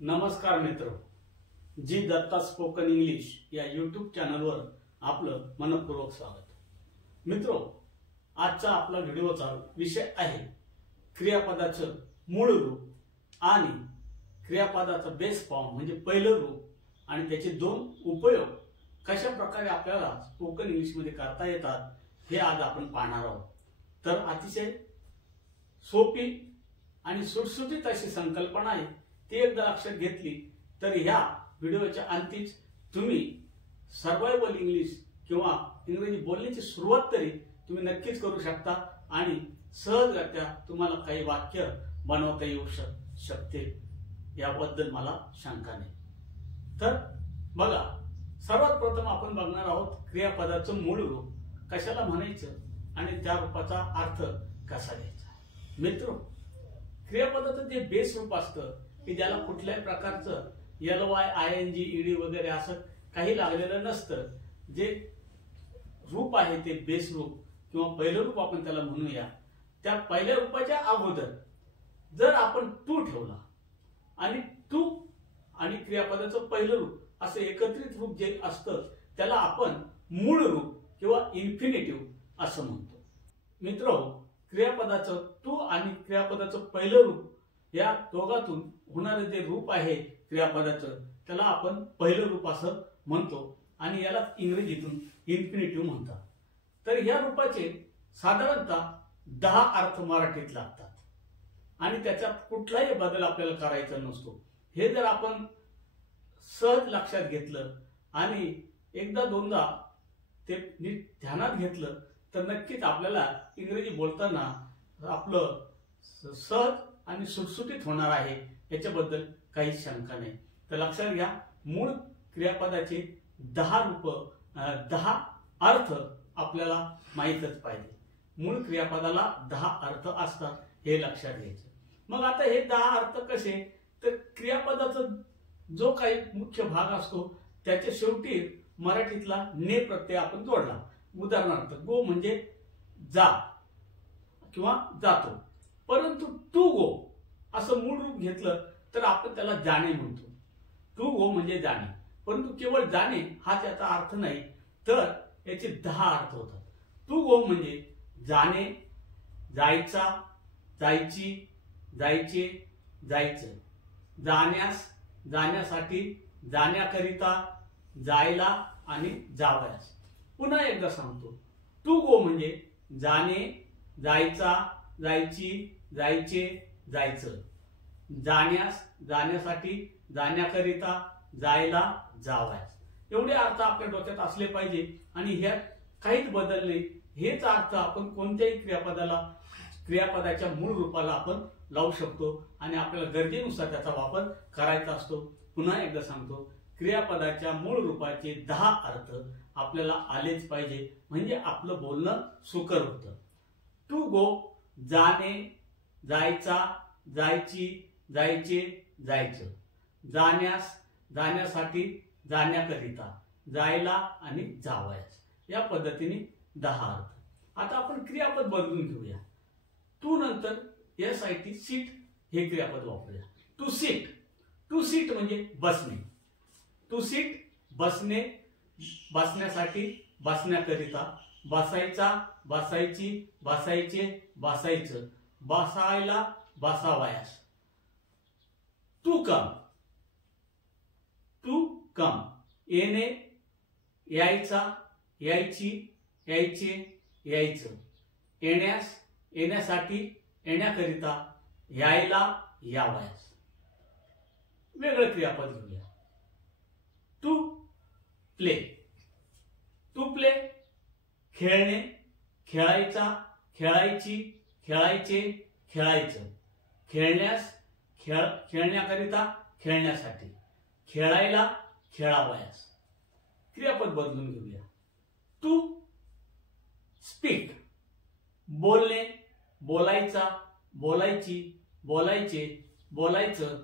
नमस्कार मित्र, जी Datta spoken English या यूट्यूब चॅनलवर आपलं मनपूर्वक स्वागत। मित्रो, आजचा आपला व्हिडिओचा विषय आहे क्रियापदाचं मूळ रूप आणि क्रियापदाचा बेस फॉर्म म्हणजे पहिलं रूप आणि त्याचे दोन उपयोग कशा प्रकारे आपल्याला स्पोकन इंग्लिश मध्ये करता येतात हे आज आपण पाहणार आहोत। तर अतिशय सोपी आणि सुटसुटीत अशी संकल्पना आहे, ती एकदा लक्षात घेतली तर ह्या व्हिडिओच्या अंतीच तुम्ही सर्वायवल इंग्लिश किंवा इंग्रजी बोलण्याची सुरुवात तरी तुम्ही नक्कीच करू शकता आणि सहजरित्या तुम्हाला काही वाक्य बनवता येऊ शकते याबद्दल मला शंका नाही। तर बघा, सर्वात प्रथम आपण बघणार आहोत क्रियापदाचं मूळ रूप कशाला म्हणायचं आणि त्या रूपाचा अर्थ कसा घ्यायचा। मित्र, क्रियापदाचं जे बेस रूप असतं की ज्याला कुठल्याही प्रकारचं LYING ED वगैरे असं काही लागलेलं नसतं, जे रूप आहे ते बेस रूप किंवा पहिलं रूप आपण त्याला म्हणूया, त्या पहिल्या रूपाच्या अगोदर जर आपण टू ठेवला आणि टू आणि क्रियापदाचं पहिलं रूप असं एकत्रित रूप जे असतं त्याला आपण मूळ रूप किंवा इन्फिनिटिव्ह असं म्हणतो। मित्रहो, क्रियापदाचं टू आणि क्रियापदाचं पहिलं रूप या दोघातून होणारे जे रूप आहे क्रियापदाचं त्याला आपण पहिलं रूप असं म्हणतो आणि याला इंग्रजीतून इन्फिनिटिव्ह म्हणतात। तर या रूपाचे साधारणतः 10 अर्थ मराठीत लागतात आणि त्याच्यात कुठलाही बदल आपल्याला करायचा नसतो। हे जर आपण सहज लक्षात घेतलं आणि एकदा दोनदा ते नीट ध्यानात घेतलं तर नक्कीच आपल्याला इंग्रजी बोलताना आपलं सहज आणि सुटसुटीत होणार आहे, याच्याबद्दल काही शंका नाही। तर लक्षात घ्या, मूळ क्रियापदाचे 10 रूप 10 अर्थ आपल्याला माहीतच पाहिजे। मूळ क्रियापदाला 10 अर्थ असतात, हे लक्षात घ्यायचं। मग आता हे 10 अर्थ कसे, तर क्रियापदाचा जो काही मुख्य भाग असतो त्याच्या शेवटी मराठीतला ने प्रत्यय आपण जोडला। उदाहरणार्थ गो म्हणजे जा किंवा जातो, परंतु टू गो असं मूळ रूप घेतलं तर आपण त्याला जाणे म्हणतो। टू गो म्हणजे जाणे, परंतु केवळ जाणे हा त्याचा अर्थ नाही, तर याचे 10 अर्थ होतात। टू गो म्हणजे जाणे, जायचा, जायची, जायचे, जायचं, जाण्यास, जाण्यासाठी, जाण्याकरिता, जायला आणि जावयास। पुन्हा एकदा सांगतो, टू गो म्हणजे जाणे, जायचा, जायची, जायचे, जायचं, जाण्यास, जाण्यासाठी, जाण्याकरिता, जायला, जावयास। एवढे अर्थ आपल्या डोक्यात असले पाहिजे आणि ह्यात काहीच बदल नाही। हेच अर्थ आपण कोणत्याही क्रियापदाच्या मूळ रूपाला आपण लावू शकतो आणि आपल्याला गरजेनुसार त्याचा वापर करायचा असतो। पुन्हा एकदा सांगतो, क्रियापदाच्या मूळ रूपाचे 10 अर्थ आपल्याला आलेच पाहिजे, म्हणजे आपलं बोलणं सुकर होतं। टू गो जाणे, जायचा, जायची, जायचे, जायचं, जाण्यास, जाण्यासाठी, जाण्याकरिता, जायला आणि जावयास, या पद्धतीने 10 अर्थ। आता आपण क्रियापद बदलून घेऊया। टू नंतर SIT सीट हे क्रियापद वापरूया। टू सीट, टू सीट म्हणजे बसणे। टू सीट बसणे, बसण्यासाठी, बसण्याकरिता, बसायचा, बसायची, बसायचे, बसायचं, बसायला, बसावयास। टू कम, टू कम येणे, यायचा, यायची, यायचे, यायचं, येण्यास, येण्यासाठी, येण्याकरिता, यायला, यावयास। वेगळं क्रियापद घेऊया। टू प्ले, टू प्ले खेळणे, खेळायचा, खेळायची, खेळायचे, खेळायचं, खेळण्यास, खेळण्याकरिता, खेळण्यासाठी, खेळायला, खेळावयास। क्रियापद बदलून घेऊया। टू स्पीक बोलणे, बोलायचा, बोलायची, बोलायचे, बोलायचं,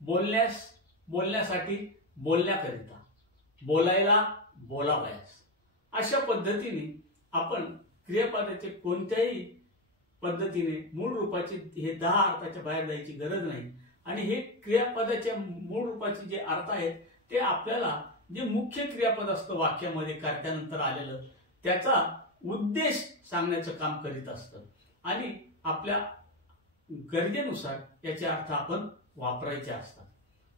बोलण्यास, बोलण्यासाठी, बोलण्याकरिता, बोलायला, बोलावयास। अशा पद्धतीने आपण क्रियापदाचे कोणत्याही पद्धतीने मूळ रूपाचे हे 10 अर्थाच्या बाहेर जायची गरज नाही आणि हे क्रियापदाच्या मूळ रूपाचे जे अर्थ आहेत ते आपल्याला जे मुख्य क्रियापद असतं वाक्यामध्ये कर्त्यानंतर आलेलं त्याचा उद्देश सांगण्याचं काम करीत असतं आणि आपल्या गरजेनुसार याचे अर्थ आपण वापरायचे असतात.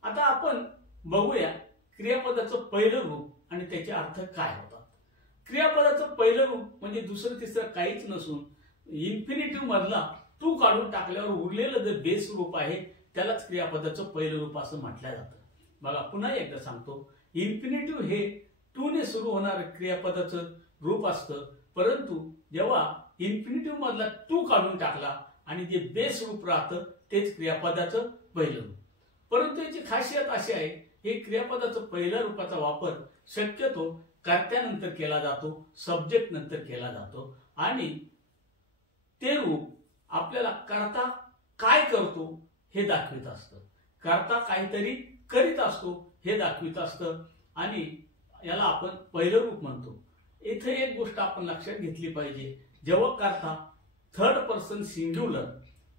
आता आपण बघूया क्रियापदाचं पहिलं रूप आणि त्याचे अर्थ काय होतात. क्रियापदाचं पहिलं रूप म्हणजे दुसरं तिसरं काहीच नसून इन्फिनिटिव्ह मधला टू काढून टाकल्यावर उरलेलं जे बेस रूप आहे त्यालाच क्रियापदाचं पहिलं रूप असं म्हटलं जातं. बघा पुन्हा एकदा सांगतो, इन्फिनिटिव्ह हे टू ने सुरू होणारं क्रियापदाचं रूप असतं, परंतु जेव्हा इन्फिनिटिव्ह मधला टू काढून टाकला आणि जे बेस रूप राहतं तेच क्रियापदाचं पहिलं रूप. परंतु याची खासियत अशी आहे, हे क्रियापदाचं पहिल्या रूपाचा वापर शक्यतो कर्त्यानंतर केला जातो, सब्जेक्ट नंतर केला जातो आणि ते रूप आपल्याला कर्ता काय करतो हे दाखवित असतं, कर्ता काहीतरी करीत असतो हे दाखवित असतं आणि याला आपण पहिलं रूप म्हणतो. इथे एक गोष्ट आपण लक्षात घेतली पाहिजे, जेव्हा कर्ता थर्ड पर्सन सिंग्युलर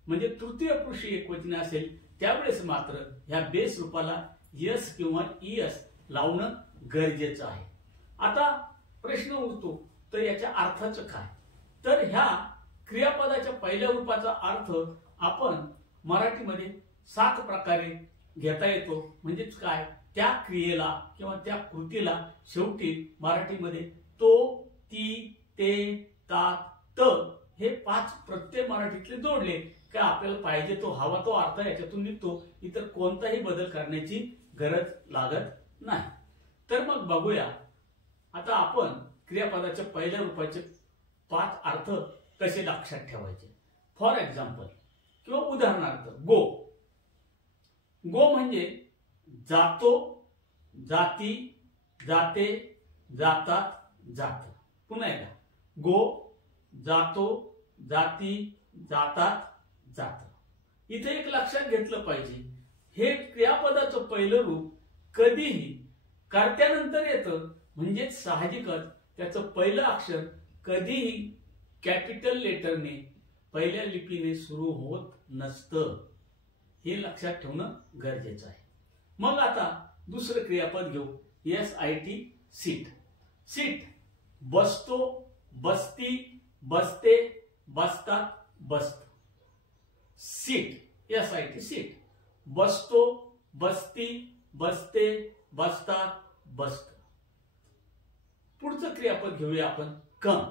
म्हणजे तृतीय पुरुषी एकवचन असेल त्यावेळेस मात्र ह्या बेस रूपाला यस किंवा इयस लावणं गरजेचं आहे. आता प्रश्न उरतो तर याच्या अर्थाचं काय. तर ह्या क्रियापदाच्या पहिल्या रूपाचा अर्थ आपण मराठीमध्ये 7 प्रकारे घेता येतो. म्हणजेच काय, त्या क्रियेला किंवा त्या कृतीला शेवटी मराठीमध्ये तो, ती, ते, ता, त हे 5 प्रत्यय मराठीतले जोडले का आपल्याला पाहिजे तो हवा तो अर्थ याच्यातून निघतो. इतर कोणताही बदल करण्याची गरज लागत नाही. तर मग बघूया आता आपण क्रियापदाच्या पहिल्या रूपाचे 5 अर्थ कसे लक्षात ठेवायचे. फॉर एक्झाम्पल किंवा उदाहरणार्थ गो. गो म्हणजे जातो, जाती, जाते, जातात, जात. पुन्हा एकदा गो, जातो, जाती, जातात, जात. इथे एक लक्षात घेतलं पाहिजे, हे क्रियापदाचं पहिलं रूप कधीही कर्त्यानंतर येतं, म्हणजे साहजिकच त्याचं पहिलं अक्षर कधीही कॅपिटल लेटरने पहिल्या लिपीने सुरू होत नसतं. हे लक्षात ठेवणं गरजेचं आहे. मग आता दुसरं क्रियापद घेऊ, SIT सीट. सीट बसतो, बसती, बसते, बसतात, बसत. सीट SIT सीट बसतो, बसती, बसते, बसतात, बसत. पुढचं क्रियापद घेऊया आपण कम.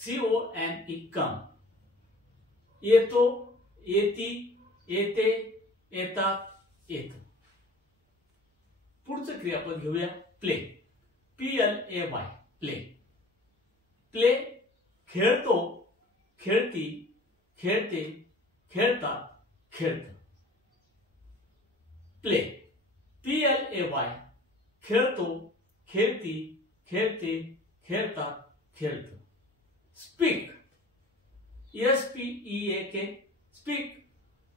COME कम. येतो, येती, येते, येतात, येत. पुढचं क्रियापद घेऊया प्ले. PLAY play. प्ले खेळतो, खेळती, खेळते, खेळतात, खेळत. प्ले PLAY खेळतो, खेळती, खेळते, खेळतात, खेळत. स्पीक SPEAK स्पीक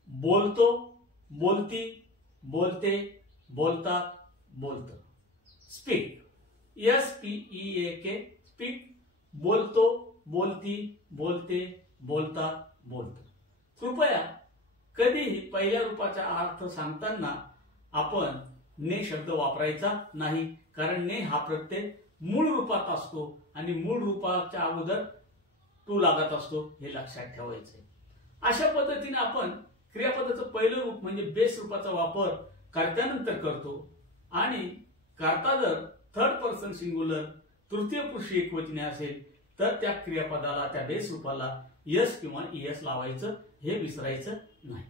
बोलतो, बोलती, बोलते, बोलतात, बोलत. स्पीक SPEAK स्पीक बोलतो, बोलती, बोलते, बोलतात, बोलत. कृपया कधीही पहिल्या रूपाचा अर्थ सांगताना आपण ने शब्द वापरायचा नाही, कारण ने हा प्रत्यय मूळ रूपात असतो आणि मूळ रूपाच्या अगोदर टू लागत असतो, हे लक्षात ठेवायचे. अशा पद्धतीने आपण क्रियापदाचं पहिलं रूप म्हणजे बेस रूपाचा वापर कर्त्यानंतर करतो आणि कर्ता जर थर्ड पर्सन सिंग्युलर तृतीय पुरुषी एकवचनी असेल तर त्या क्रियापदाला त्या बेस रूपाला यस किंवा इयस लावायचं, हे विसरायचं नाही.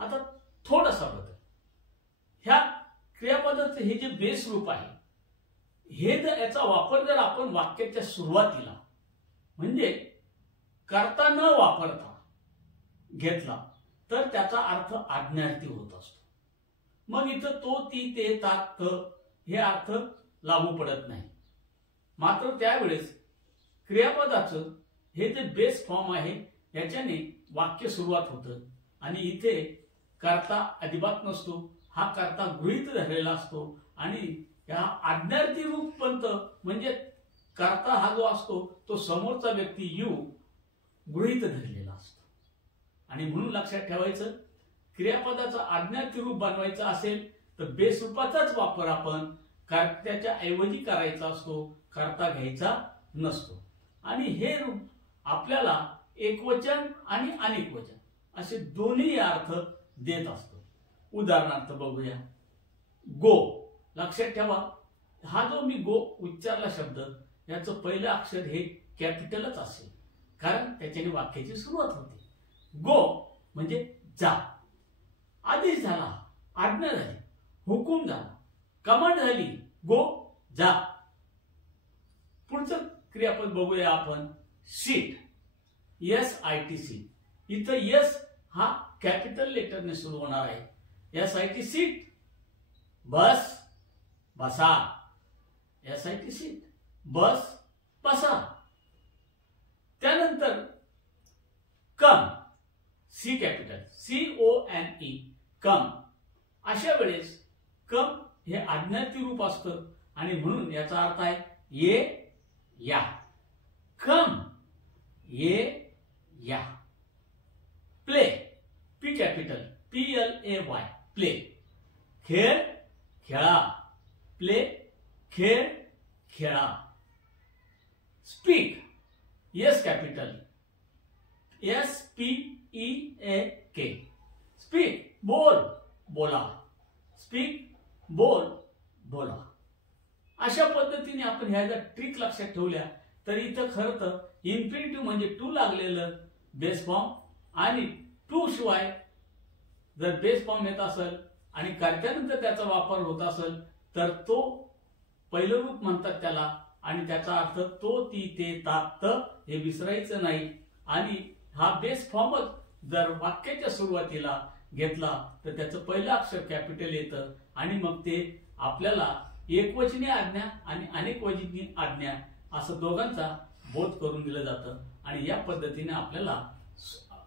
आता थोडासा बदल, ह्या क्रियापदाचं हे जे बेस रूप आहे हे जर याचा वापर जर आपण वाक्याच्या सुरुवातीला म्हणजे कर्ता न वापरता घेतला तर त्याचा अर्थ आज्ञार्थी होत असतो. मग इथं तो, ती, ते, ता, त हे अर्थ लागू पडत नाही. मात्र त्यावेळेस क्रियापदाचं हे जे बेस फॉर्म आहे याच्याने वाक्य सुरुवात होतं आणि इथे कर्ता अजिबात नसतो, हा कर्ता गृहीत धरलेला असतो आणि या आज्ञार्थी रूप बनतं, म्हणजे कर्ता हा जो असतो तो समोरचा व्यक्ती यू गृहीत धरलेला असतो. आणि म्हणून लक्षात ठेवायचं क्रियापदाचा आज्ञार्थी रूप बनवायचा असेल तर बेस रूपाचाच वापर आपण कर्त्याच्या ऐवजी करायचा असतो, कर्ता घ्यायचा नसतो. आणि हे रूप आपल्याला एकवचन आणि अनेक वचन असे दोन्ही अर्थ देत असतो. उदाहरणार्थ बघूया. गो, लक्षात ठेवा हा जो मी गो उच्चारला शब्द याचं पहिलं अक्षर हे कॅपिटलच असेल, कारण त्याच्याने वाक्याची सुरुवात होते. गो म्हणजे जा, आदेश झाला, आज्ञा झाली, हुकूम झाला, कमांड झाली, गो जा. पुढचं क्रियापद बघूया आपण. Seat, SIT. इथं यस हा कॅपिटल लेटरने सुरू होणार आहे. SIT सीट, बस, बसा. SIT सीट, बस, बसा. त्यानंतर कम, सी कॅपिटल, CONE, कम. अशा वेळेस कम हे आज्ञार्थी रूप असतं आणि म्हणून याचा अर्थ आहे ये या. कम, ये या. Play, P capital, PLAY, play. खेळ, खेळा. प्ले, खेळ, खेळा. Speak, S capital, SPEAK, speak, बोल, बोला. स्पीक, बोल, बोला. अशा पद्धतीने आपण ह्या जर ट्रिक लक्षात ठेवल्या तर इथं खरं तर इन्फिनिटिव्ह म्हणजे टू लागलेलं बेस फॉर्म आणि टू शिवाय जर बेस फॉर्म येत असेल आणि कर्त्यानंतर त्याचा वापर होत असेल तर तो पहिलं रूप म्हणतात त्याला आणि त्याचा अर्थ तो, ती, ते, तात, हे विसरायचं नाही. आणि हा बेस फॉर्मच जर वाक्याच्या सुरुवातीला घेतला तर त्याचं पहिलं अक्षर कॅपिटल येतं आणि मग ते आपल्याला एकवचनी आज्ञा आणि अनेक वचनी आज्ञा असं दोघांचा बोध करून दिलं जातं. आणि या पद्धतीने आपल्याला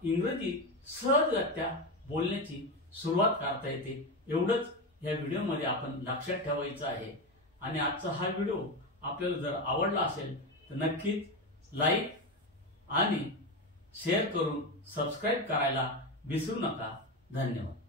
इंग्रजी सहजरित्या बोलण्याची सुरुवात करता येते. एवढंच या व्हिडिओमध्ये आपण लक्षात ठेवायचं आहे. आणि आजचा हा व्हिडिओ आपल्याला जर आवडला असेल तर नक्कीच लाईक आणि शेअर करून सबस्क्राईब करायला विसरू नका. धन्यवाद.